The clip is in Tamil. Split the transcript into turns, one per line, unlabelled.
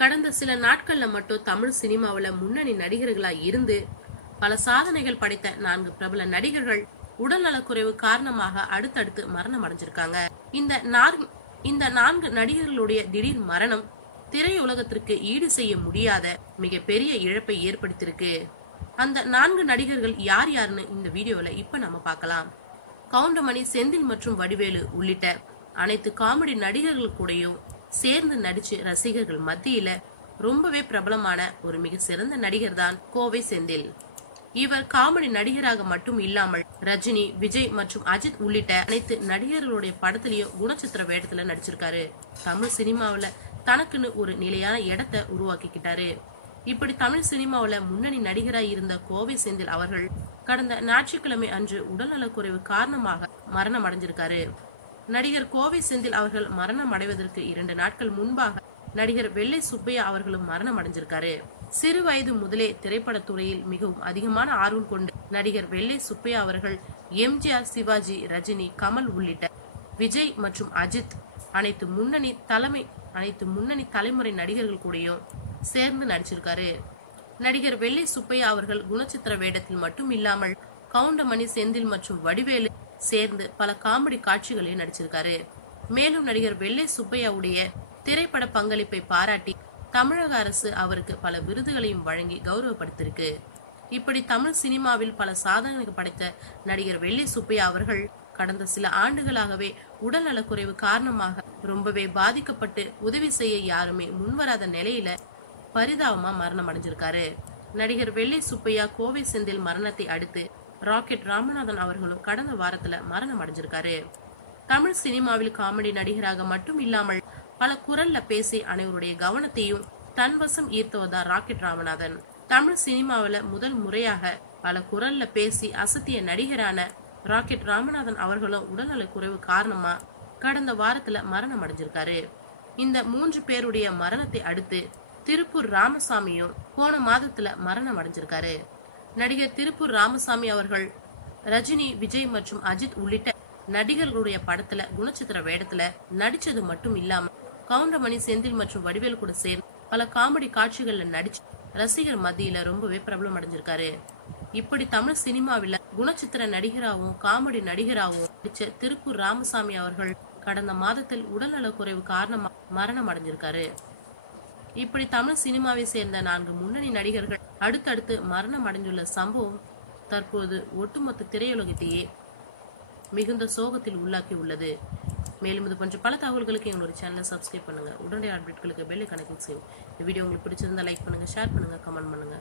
கடந்த சில நாட்கள்ல மட்டும் தமிழ் சினிமாவுல முன்னணி நடிகர்களா இருந்து பல சாதனைகள் படைத்த நான்கு பிரபல நடிகர்கள் உடல்நலக்குறைவு காரணமாக அடுத்தடுத்து மரணம் அடைஞ்சிருக்காங்க இந்த நான்கு இந்த நான்கு நடிகர்களுடைய திடீர் மரணம் திரையுலகத்திற்கு ஈடு செய்ய முடியாத மிகப்பெரிய இழப்பை ஏற்படுத்தியிருக்கு. அந்த நான்கு நடிகர்கள் யார் யாருன்னு இந்த வீடியோல இப்ப நம்ம பார்க்கலாம். கவுண்டமணி செந்தில் மற்றும் வடிவேலு உள்ளிட்ட அனைத்து காமெடி நடிகர்கள் கூடயும் சேர்ந்து நடிச்சு ரசிகர்கள் மத்தியில ரொம்பவே பிரபலமான ஒரு மிக சிறந்த நடிகர் தான் கோவை செந்தில். இவர் காமெடி நடிகராக மட்டும் இல்லாமல் ரஜினி விஜய் மற்றும் அஜித் உள்ளிட்ட அனைத்து நடிகர்களுடைய படத்திலையும் குணச்சித்திர வேடத்துல நடிச்சிருக்காரு. தமிழ் சினிமாவில தனக்குன்னு ஒரு நிலையான இடத்தை உருவாக்கிக்கிட்டாரு. இப்படி தமிழ் சினிமாவில முன்னணி நடிகராய் இருந்த கோவை செந்தில் அவர்கள் கடந்த ஞாயிற்றுக்கிழமை அன்று உடல்நலக்குறைவு காரணமாக மரணம் அடைஞ்சிருக்காரு. நடிகர் கோவை செந்தில் அவர்கள் மரணம் அடைவதற்கு இரண்டு நாட்கள் முன்பாக நடிகர் வெள்ளை சுப்பையா அவர்களும் மரணம் அடைஞ்சிருக்காரு. சிறு வயது முதலே திரைப்படத் துறையில் மிகவும் அதிகமான ஆர்வம் கொண்டு நடிகர் வெள்ளை சுப்பையா அவர்கள் எம்ஜிஆர் சிவாஜி ரஜினி கமல் உள்ளிட்ட விஜய் மற்றும் அஜித் அனைத்து முன்னணி தலைமை அனைத்து முன்னணி தலைமுறை நடிகர்கள் கூடயும் சேர்ந்து நடிச்சிருக்காரு. நடிகர் வெள்ளை சுப்பையா அவர்கள் குணச்சித்திர வேடத்தில் மட்டும் இல்லாமல் கவுண்டமணி செந்தில் மற்றும் வடிவேலு சேர்ந்து பல காமெடி காட்சிகளையும் நடிச்சிருக்காரு. மேலும் நடிகர் வெள்ளை சுப்பையாவுடைய திரைப்பட பங்களிப்பை பாராட்டி தமிழக அரசு அவருக்கு பல விருதுகளையும் வழங்கி கௌரவப்படுத்திருக்கு இப்படி தமிழ் சினிமாவில் பல சாதனைகள் படைத்த நடிகர் வெள்ளை சுப்பையா அவர்கள் கடந்த சில ஆண்டுகளாகவே உடல் நலக்குறைவு காரணமாக ரொம்பவே பாதிக்கப்பட்டு உதவி செய்ய யாருமே முன்வராத நிலையில பரிதாபமா மரணம் அடைஞ்சிருக்காரு. நடிகர் வெள்ளை சுப்பையா கோவை செந்தில் மரணத்தை அடுத்து ராக்கெட் ராமநாதன் அவர்களும் கடந்த வாரத்துல மரணம் அடைஞ்சிருக்காரு. தமிழ் சினிமாவில் காமெடி நடிகராக மட்டும் இல்லாமல் பல குரல்ல பேசி அனைவருடைய கவனத்தையும் தன்வசம் ஈர்த்துவதா ராக்கெட் ராமநாதன். தமிழ் சினிமாவில முதல் முறையாக பல குரல்ல பேசி அசத்திய நடிகரான ராக்கெட் ராமநாதன் அவர்களும் உடல்நலக்குறைவு காரணமா கடந்த வாரத்துல மரணம் அடைஞ்சிருக்காரு. இந்த மூன்று பேருடைய மரணத்தை அடுத்து திருப்பூர் ராமசாமியும் போன மாதத்துல மரணம் அடைஞ்சிருக்காரு. நடிகர் திருப்பூர் ராமசாமி அவர்கள் ரஜினி விஜய் மற்றும் அஜித் உள்ளிட்ட நடிகர்களுடைய படத்துல குணச்சித்திர வேடத்துல நடிச்சது மட்டும் இல்லாம கவுண்டமணி செந்தில் மற்றும் வடிவேல் கூட சேர்ந்து பல காமெடி காட்சிகள்ல நடிச்சு ரசிகர் மத்தியில ரொம்பவே பிரபலம் அடைஞ்சிருக்காரு. இப்படி தமிழ் சினிமாவில குணச்சித்திர நடிகராகவும் காமெடி நடிகராகவும் நடிச்ச திருப்பூர் ராமசாமி அவர்கள் கடந்த மாதத்தில் உடல்நலக் குறைவு காரணமாக மரணம் அடைஞ்சிருக்காரு. இப்படி தமிழ் சினிமாவை சேர்ந்த நான்கு முன்னணி நடிகர்கள் அடுத்தடுத்து மரணம் அடைந்துள்ள சம்பவம் தற்போது ஒட்டுமொத்த திரையுலகத்தையே மிகுந்த சோகத்தில் உள்ளாக்கி உள்ளது. மேலும் இது போன்ற பல தகவல்களுக்கு எங்களோட சேனலை சப்ஸ்கிரைப் பண்ணுங்க. உடனடி அப்டேட்களுக்கு பெல் கணக்கு செய்யும் இந்த வீடியோ உங்களுக்கு பிடிச்சிருந்தா லைக் பண்ணுங்க ஷேர் பண்ணுங்க கமெண்ட் பண்ணுங்க.